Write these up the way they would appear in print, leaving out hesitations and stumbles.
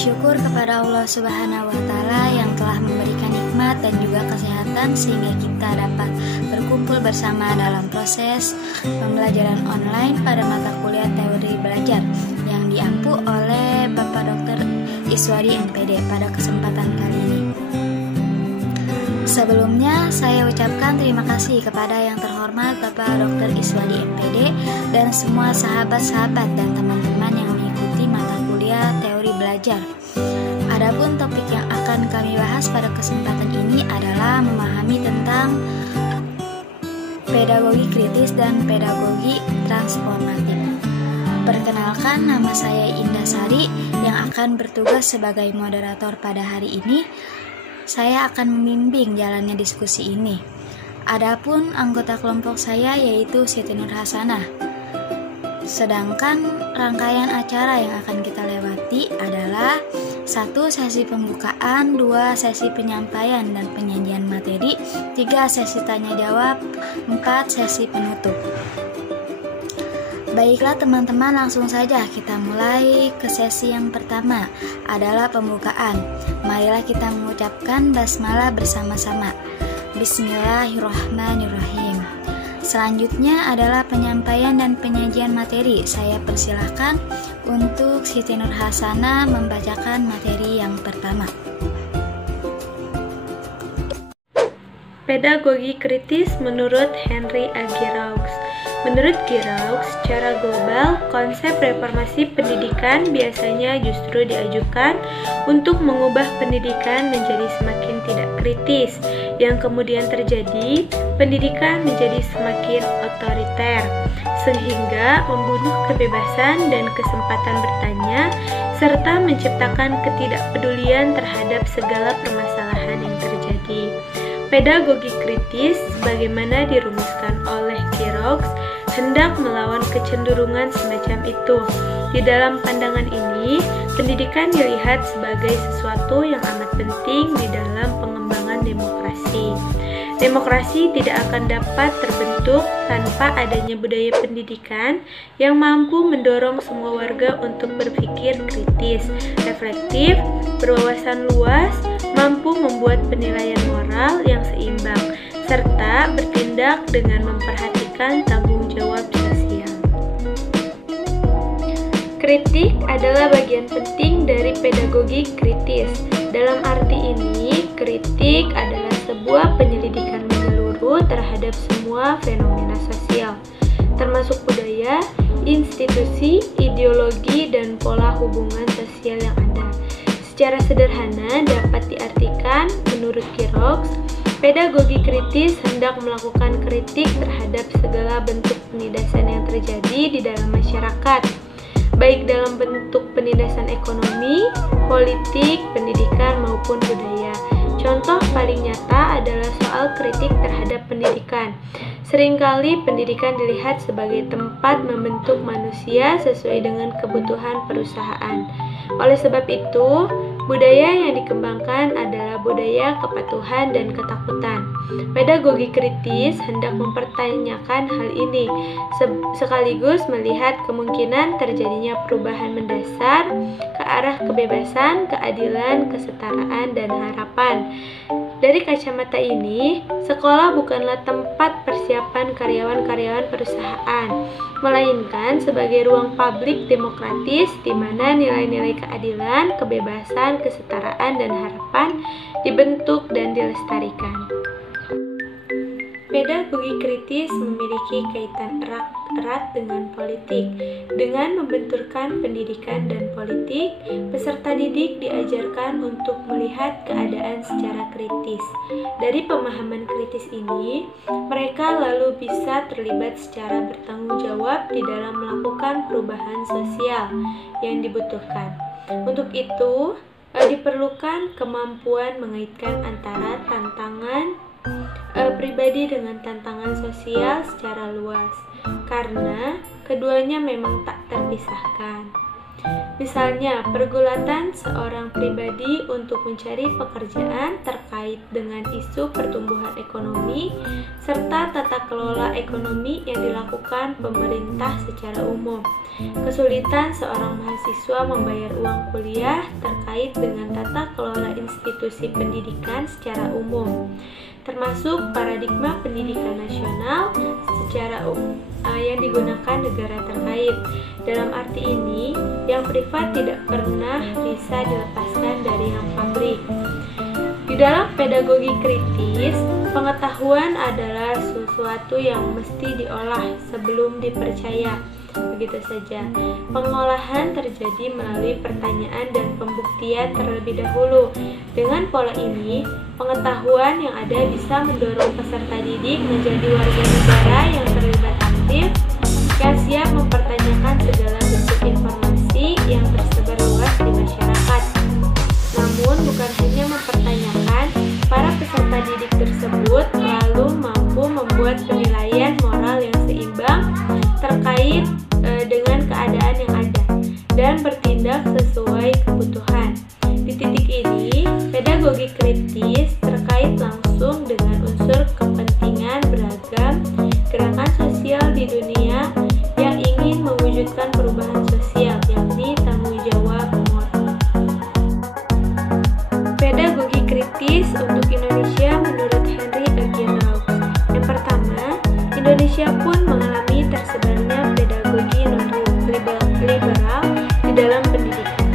syukur kepada Allah Subhanahu wa Ta'ala yang telah memberikan nikmat dan juga kesehatan sehingga kita dapat berkumpul bersama dalam proses pembelajaran online pada mata kuliah teori belajar yang diampu oleh Bapak Dr. Iswadi MPD pada kesempatan kali ini. Sebelumnya, saya ucapkan terima kasih kepada yang terhormat Bapak Dr. Iswadi MPD dan semua sahabat-sahabat dan teman-teman yang mengikuti mata kuliah teori belajar. Adapun topik yang akan kami bahas pada kesempatan ini adalah memahami tentang pedagogi kritis dan pedagogi transformatif. Perkenalkan, nama saya Indah Sari yang akan bertugas sebagai moderator pada hari ini. Saya akan membimbing jalannya diskusi ini. Adapun anggota kelompok saya yaitu Siti Nur Hasanah. Sedangkan rangkaian acara yang akan kita lewati adalah 1. Sesi pembukaan, 2. Sesi penyampaian dan penyajian materi, 3. Sesi tanya jawab, 4. Sesi penutup. Baiklah teman-teman, langsung saja kita mulai ke sesi yang pertama adalah pembukaan. Marilah kita mengucapkan basmalah bersama-sama. Bismillahirrahmanirrahim. Selanjutnya adalah penyampaian dan penyajian materi. Saya persilahkan untuk Siti Nur Hasanah membacakan materi yang pertama. Pedagogi kritis menurut Henry A. Giroux. Menurut Giroux, secara global, konsep reformasi pendidikan biasanya justru diajukan untuk mengubah pendidikan menjadi semakin tidak kritis, yang kemudian terjadi, pendidikan menjadi semakin otoriter, sehingga membunuh kebebasan dan kesempatan bertanya, serta menciptakan ketidakpedulian terhadap segala permasalahan yang terjadi. Pedagogi kritis, sebagaimana dirumuskan oleh Giroux, hendak melawan kecenderungan semacam itu. Di dalam pandangan ini, pendidikan dilihat sebagai sesuatu yang amat penting di dalam pengembangan demokrasi. Demokrasi tidak akan dapat terbentuk tanpa adanya budaya pendidikan yang mampu mendorong semua warga untuk berpikir kritis, reflektif, berwawasan luas, mampu membuat penilaian moral yang seimbang, serta bertindak dengan memperhatikan tanggung jawab sosial. Kritik adalah bagian penting dari pedagogi kritis. Dalam arti ini, kritik adalah sebuah penyelidikan menyeluruh terhadap semua fenomena sosial, termasuk budaya, institusi, ideologi, dan pola hubungan sosial yang ada. Secara sederhana dapat diartikan, menurut Giroux, pedagogi kritis hendak melakukan kritik terhadap segala bentuk penindasan yang terjadi di dalam masyarakat, baik dalam bentuk penindasan ekonomi, politik, pendidikan, maupun budaya. Contoh paling nyata adalah soal kritik terhadap pendidikan. Seringkali pendidikan dilihat sebagai tempat membentuk manusia sesuai dengan kebutuhan perusahaan. Oleh sebab itu, budaya yang dikembangkan adalah budaya kepatuhan dan ketakutan. Pedagogi kritis hendak mempertanyakan hal ini, sekaligus melihat kemungkinan terjadinya perubahan mendasar ke arah kebebasan, keadilan, kesetaraan, dan harapan. Dari kacamata ini, sekolah bukanlah tempat persiapan karyawan-karyawan perusahaan, melainkan sebagai ruang publik demokratis di mana nilai-nilai keadilan, kebebasan, kesetaraan, dan harapan dibentuk dan dilestarikan. Pedagogi kritis memiliki kaitan erat dengan politik. Dengan membenturkan pendidikan dan politik, peserta didik diajarkan untuk melihat keadaan secara kritis. Dari pemahaman kritis ini, mereka lalu bisa terlibat secara bertanggung jawab di dalam melakukan perubahan sosial yang dibutuhkan. Untuk itu, diperlukan kemampuan mengaitkan antara tantangan pribadi dengan tantangan sosial secara luas, karena keduanya memang tak terpisahkan. Misalnya, pergulatan seorang pribadi untuk mencari pekerjaan terkait dengan isu pertumbuhan ekonomi serta tata kelola ekonomi yang dilakukan pemerintah secara umum. Kesulitan seorang mahasiswa membayar uang kuliah terkait dengan tata kelola institusi pendidikan secara umum, termasuk paradigma pendidikan nasional secara yang digunakan negara terkait. Dalam arti ini, yang privat tidak pernah bisa dilepaskan dari yang publik. Di dalam pedagogi kritis, pengetahuan adalah sesuatu yang mesti diolah sebelum dipercaya. Begitu saja. Pengolahan terjadi melalui pertanyaan dan pembuktian terlebih dahulu. Dengan pola ini, pengetahuan yang ada bisa mendorong peserta didik menjadi warga negara yang terlibat aktif, yang siap mempertanyakan segala bentuk informasi yang tersebar luas di masyarakat. Namun, bukan hanya mempertanyakan, para peserta didik tersebut lalu mampu membuat penilaian moral yang seimbang terkait dengan keadaan yang ada dan bertindak sesuai kebutuhan. Di titik ini, pedagogi kritis terkait langsung dengan unsur kepentingan beragam gerakan sosial di dunia yang ingin mewujudkan perubahan sosial, yakni tanggung jawab moral. Pedagogi kritis untuk Indonesia menurut Henry Eugene. Yang pertama, Indonesia pun mengalami tersebarnya pedagogi non-liberal di dalam pendidikan.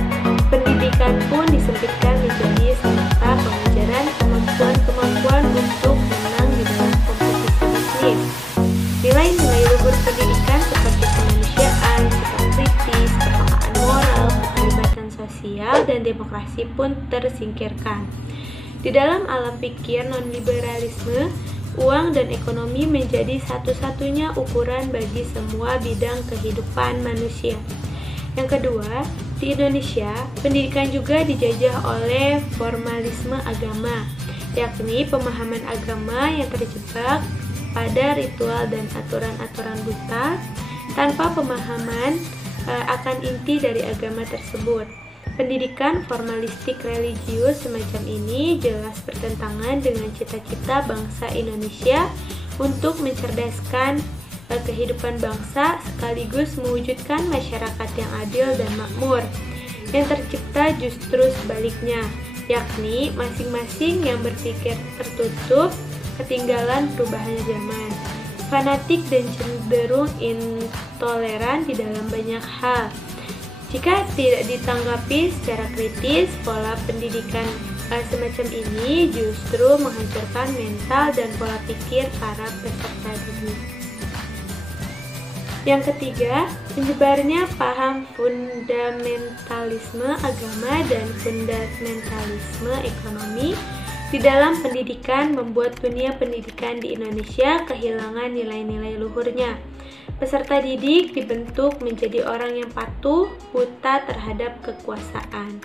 Pendidikan pun disempitkan menjadi semata pengajaran kemampuan-kemampuan untuk menang di dalam kompetisi bisnis. Nilai-nilai luhur pendidikan seperti kemanusiaan, sikap kritis, kepekaan moral, keterlibatan sosial, dan demokrasi pun tersingkirkan. Di dalam alam pikir non-liberalisme, uang dan ekonomi menjadi satu-satunya ukuran bagi semua bidang kehidupan manusia. Yang kedua, di Indonesia, pendidikan juga dijajah oleh formalisme agama, yakni pemahaman agama yang terjebak pada ritual dan aturan-aturan buta tanpa pemahaman akan inti dari agama tersebut. Pendidikan formalistik religius semacam ini jelas bertentangan dengan cita-cita bangsa Indonesia untuk mencerdaskan kehidupan bangsa sekaligus mewujudkan masyarakat yang adil dan makmur. Yang tercipta justru sebaliknya, yakni masing-masing yang berpikir tertutup ketinggalan perubahan zaman, fanatik dan cenderung intoleran di dalam banyak hal. Jika tidak ditanggapi secara kritis, pola pendidikan semacam ini justru menghancurkan mental dan pola pikir para peserta didik. Yang ketiga, menyebarnya paham fundamentalisme agama dan fundamentalisme ekonomi di dalam pendidikan membuat dunia pendidikan di Indonesia kehilangan nilai-nilai luhurnya. Peserta didik dibentuk menjadi orang yang patuh, buta terhadap kekuasaan.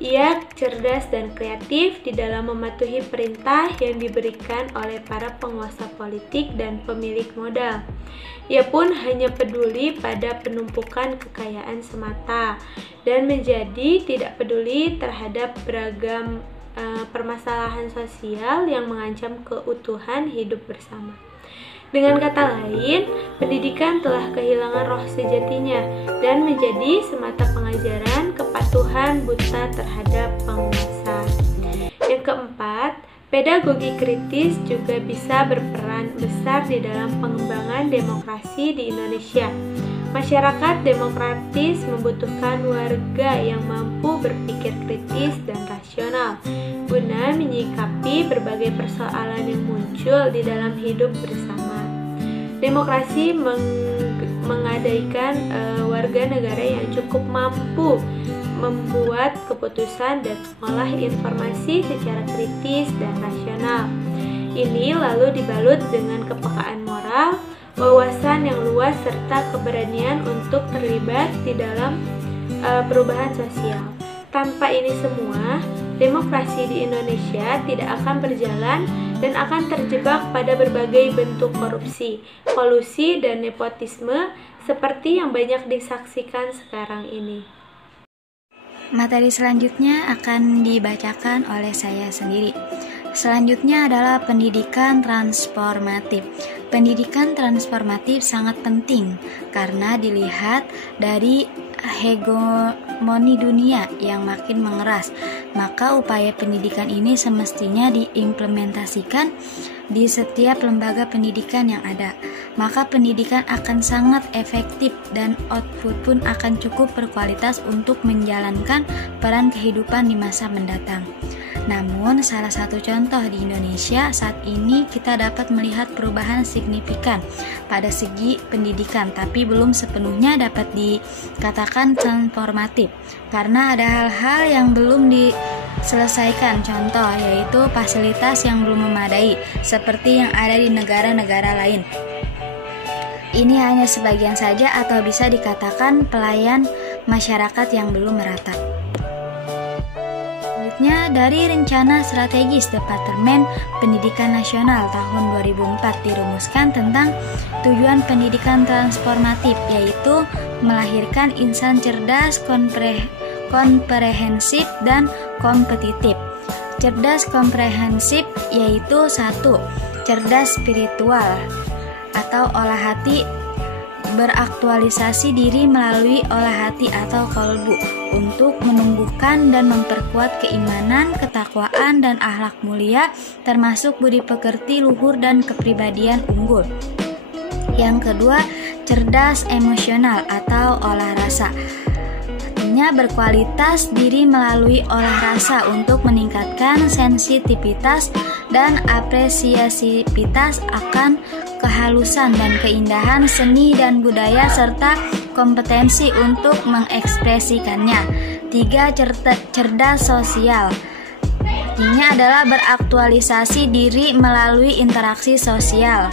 Ia cerdas dan kreatif di dalam mematuhi perintah yang diberikan oleh para penguasa politik dan pemilik modal. Ia pun hanya peduli pada penumpukan kekayaan semata dan menjadi tidak peduli terhadap beragam permasalahan sosial yang mengancam keutuhan hidup bersama. Dengan kata lain, pendidikan telah kehilangan roh sejatinya dan menjadi semata pengajaran kepatuhan buta terhadap penguasa. Yang keempat, pedagogi kritis juga bisa berperan besar di dalam pengembangan demokrasi di Indonesia. Masyarakat demokratis membutuhkan warga yang mampu berpikir kritis dan rasional guna menyikapi berbagai persoalan yang muncul di dalam hidup bersama. Demokrasi menggadaikan warga negara yang cukup mampu membuat keputusan dan mengolah informasi secara kritis dan rasional. Ini lalu dibalut dengan kepekaan moral, wawasan yang luas serta keberanian untuk terlibat di dalam perubahan sosial. Tanpa ini semua, demokrasi di Indonesia tidak akan berjalan dan akan terjebak pada berbagai bentuk korupsi, kolusi, dan nepotisme seperti yang banyak disaksikan sekarang ini. Materi selanjutnya akan dibacakan oleh saya sendiri. Selanjutnya adalah pendidikan transformatif. Pendidikan transformatif sangat penting karena dilihat dari hegemoni dunia yang makin mengeras. Maka upaya pendidikan ini semestinya diimplementasikan di setiap lembaga pendidikan yang ada. Maka pendidikan akan sangat efektif dan output pun akan cukup berkualitas untuk menjalankan peran kehidupan di masa mendatang. Namun, salah satu contoh di Indonesia saat ini kita dapat melihat perubahan signifikan pada segi pendidikan, tapi belum sepenuhnya dapat dikatakan transformatif karena ada hal-hal yang belum diselesaikan. Contoh yaitu fasilitas yang belum memadai seperti yang ada di negara-negara lain. Ini hanya sebagian saja atau bisa dikatakan pelayan masyarakat yang belum merata. Selanjutnya, dari Rencana Strategis Departemen Pendidikan Nasional tahun 2004 dirumuskan tentang tujuan pendidikan transformatif, yaitu melahirkan insan cerdas, komprehensif, dan kompetitif. Cerdas komprehensif yaitu 1. Cerdas spiritual atau olah hati, beraktualisasi diri melalui olah hati atau qalbu untuk menumbuhkan dan memperkuat keimanan, ketakwaan, dan akhlak mulia termasuk budi pekerti luhur dan kepribadian unggul. Yang kedua, cerdas emosional atau olah rasa. Artinya berkualitas diri melalui olah rasa untuk meningkatkan sensitivitas dan apresiasivitas akan kehalusan dan keindahan seni dan budaya serta kompetensi untuk mengekspresikannya. 3. Cerdas sosial. Artinya adalah beraktualisasi diri melalui interaksi sosial.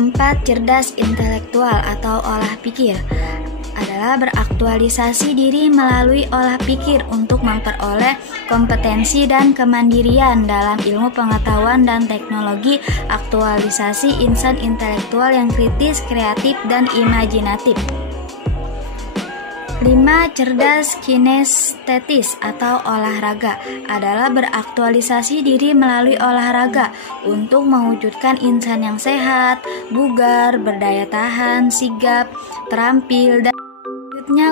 4. Cerdas intelektual atau olah pikir. Adalah beraktualisasi diri melalui olah pikir untuk memperoleh kompetensi dan kemandirian dalam ilmu pengetahuan dan teknologi. Aktualisasi insan intelektual yang kritis, kreatif, dan imajinatif. 5. Cerdas kinestetis atau olahraga. Adalah beraktualisasi diri melalui olahraga untuk mewujudkan insan yang sehat, bugar, berdaya tahan, sigap, terampil, dan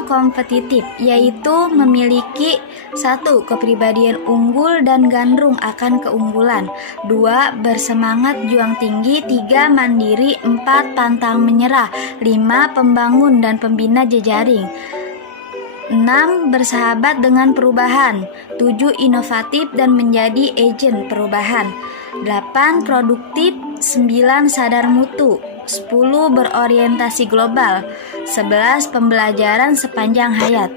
kompetitif, yaitu memiliki 1. Kepribadian unggul dan gandrung akan keunggulan. 2. Bersemangat juang tinggi. 3. Mandiri. 4. Pantang menyerah. 5. Pembangun dan pembina jejaring. 6. Bersahabat dengan perubahan. 7. Inovatif dan menjadi agen perubahan. 8. Produktif. 9. Sadar mutu. 10. Berorientasi global. 11. Pembelajaran sepanjang hayat.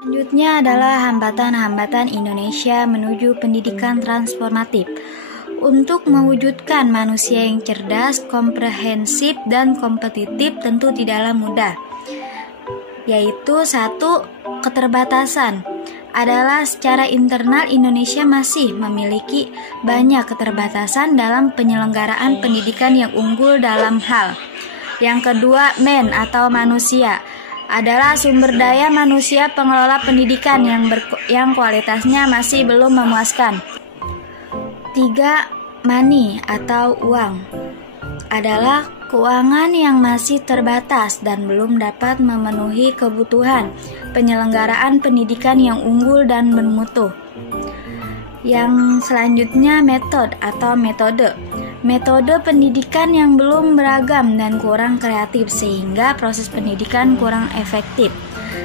Selanjutnya adalah hambatan-hambatan Indonesia menuju pendidikan transformatif. Untuk mewujudkan manusia yang cerdas, komprehensif, dan kompetitif tentu tidaklah mudah. Yaitu 1. Keterbatasan. Adalah secara internal Indonesia masih memiliki banyak keterbatasan dalam penyelenggaraan pendidikan yang unggul dalam hal. Yang kedua, atau manusia. Adalah sumber daya manusia pengelola pendidikan yang kualitasnya masih belum memuaskan. 3. Money atau uang. Adalah keuangan yang masih terbatas dan belum dapat memenuhi kebutuhan penyelenggaraan pendidikan yang unggul dan bermutu. Yang selanjutnya, metode. Metode pendidikan yang belum beragam dan kurang kreatif sehingga proses pendidikan kurang efektif.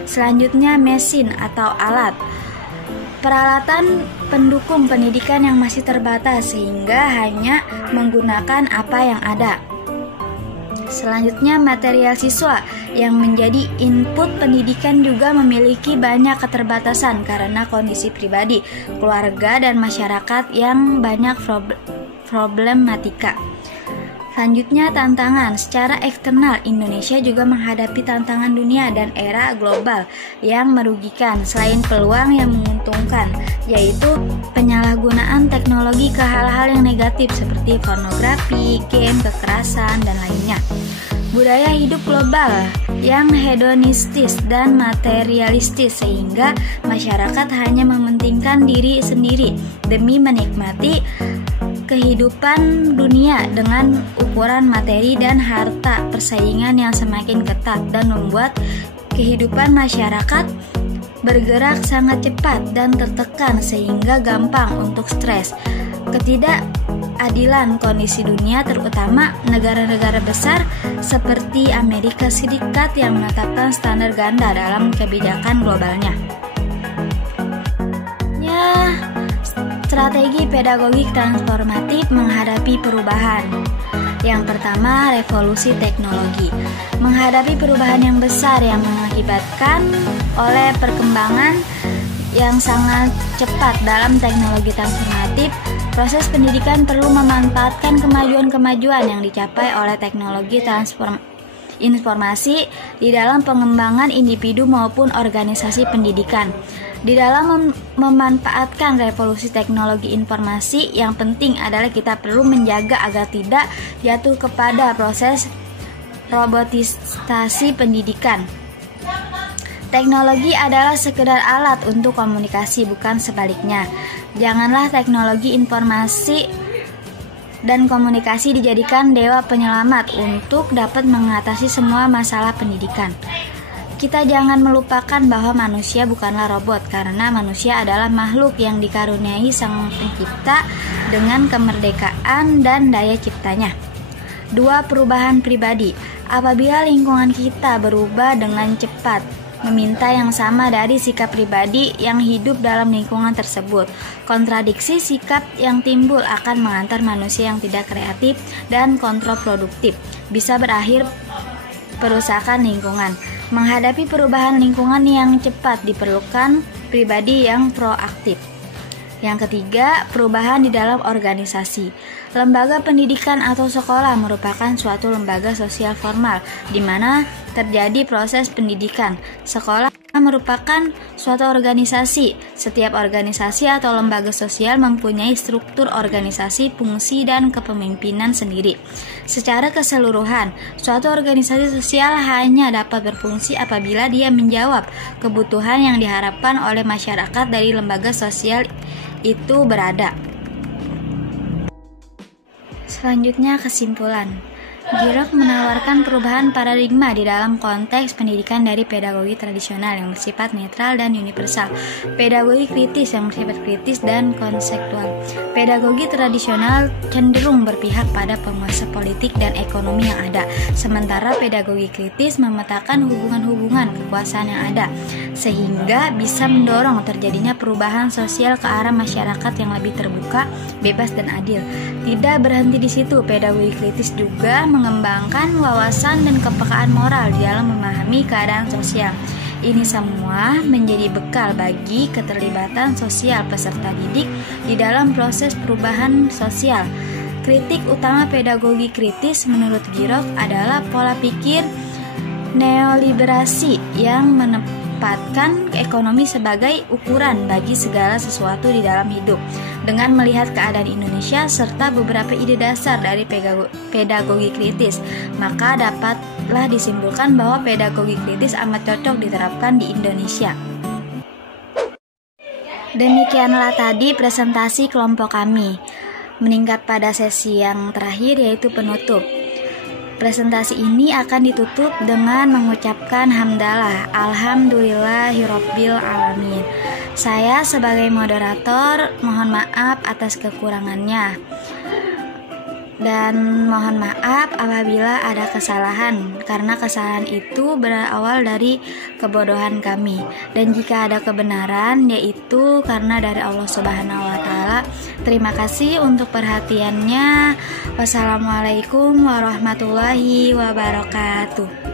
Selanjutnya, mesin atau alat. Peralatan pendukung pendidikan yang masih terbatas sehingga hanya menggunakan apa yang ada. Selanjutnya, material siswa yang menjadi input pendidikan juga memiliki banyak keterbatasan karena kondisi pribadi, keluarga, dan masyarakat yang banyak problematika. Selanjutnya, tantangan. Secara eksternal, Indonesia juga menghadapi tantangan dunia dan era global yang merugikan selain peluang yang menguntungkan, yaitu penyalahgunaan teknologi ke hal-hal yang negatif seperti pornografi, game, kekerasan, dan lainnya. budaya hidup global yang hedonistis dan materialistis, sehingga masyarakat hanya mementingkan diri sendiri demi menikmati kehidupan dunia dengan ukuran materi dan harta. Persaingan yang semakin ketat dan membuat kehidupan masyarakat bergerak sangat cepat dan tertekan, sehingga gampang untuk stres. Ketidakadilan kondisi dunia, terutama negara-negara besar seperti Amerika Serikat yang menetapkan standar ganda dalam kebijakan globalnya. Strategi pedagogik transformatif menghadapi perubahan. Yang pertama, revolusi teknologi. Menghadapi perubahan yang besar yang mengakibatkan oleh perkembangan yang sangat cepat dalam teknologi transformatif, proses pendidikan perlu memanfaatkan kemajuan-kemajuan yang dicapai oleh teknologi informasi di dalam pengembangan individu maupun organisasi pendidikan. Di dalam memanfaatkan revolusi teknologi informasi, yang penting adalah kita perlu menjaga agar tidak jatuh kepada proses robotisasi pendidikan. Teknologi adalah sekedar alat untuk komunikasi, bukan sebaliknya. Janganlah teknologi informasi dan komunikasi dijadikan dewa penyelamat untuk dapat mengatasi semua masalah pendidikan. Kita jangan melupakan bahwa manusia bukanlah robot, karena manusia adalah makhluk yang dikaruniai Sang Pencipta dengan kemerdekaan dan daya ciptanya. 2. Perubahan pribadi. Apabila lingkungan kita berubah dengan cepat, meminta yang sama dari sikap pribadi yang hidup dalam lingkungan tersebut, kontradiksi sikap yang timbul akan mengantar manusia yang tidak kreatif dan kontraproduktif, bisa berakhir perusakan lingkungan. Menghadapi perubahan lingkungan yang cepat diperlukan pribadi yang proaktif. Yang ketiga, perubahan di dalam organisasi. Lembaga pendidikan atau sekolah merupakan suatu lembaga sosial formal di mana terjadi proses pendidikan. Sekolah merupakan suatu organisasi. Setiap organisasi atau lembaga sosial mempunyai struktur organisasi, fungsi, dan kepemimpinan sendiri. Secara keseluruhan, suatu organisasi sosial hanya dapat berfungsi apabila dia menjawab kebutuhan yang diharapkan oleh masyarakat dari lembaga sosial itu berada. Selanjutnya, kesimpulan. Giroff menawarkan perubahan paradigma di dalam konteks pendidikan dari pedagogi tradisional yang bersifat netral dan universal, pedagogi kritis yang bersifat kritis dan konseptual. Pedagogi tradisional cenderung berpihak pada penguasa politik dan ekonomi yang ada, sementara pedagogi kritis memetakan hubungan-hubungan kekuasaan yang ada, sehingga bisa mendorong terjadinya perubahan sosial ke arah masyarakat yang lebih terbuka, bebas, dan adil. Tidak berhenti di situ, pedagogi kritis juga mengembangkan wawasan dan kepekaan moral di dalam memahami keadaan sosial. Ini semua menjadi bekal bagi keterlibatan sosial peserta didik di dalam proses perubahan sosial. Kritik utama pedagogi kritis menurut Giroff adalah pola pikir neoliberasi yang menempatkan ekonomi sebagai ukuran bagi segala sesuatu di dalam hidup. Dengan melihat keadaan Indonesia serta beberapa ide dasar dari pedagogi kritis, maka dapatlah disimpulkan bahwa pedagogi kritis amat cocok diterapkan di Indonesia. Demikianlah tadi presentasi kelompok kami. Meningkat pada sesi yang terakhir, yaitu penutup. Presentasi ini akan ditutup dengan mengucapkan hamdalah, alhamdulillahirabbil alamin. Saya sebagai moderator mohon maaf atas kekurangannya, dan mohon maaf apabila ada kesalahan, karena kesalahan itu berawal dari kebodohan kami, dan jika ada kebenaran yaitu karena dari Allah Subhanahu wa Ta'ala. Terima kasih untuk perhatiannya. Wassalamualaikum warahmatullahi wabarakatuh.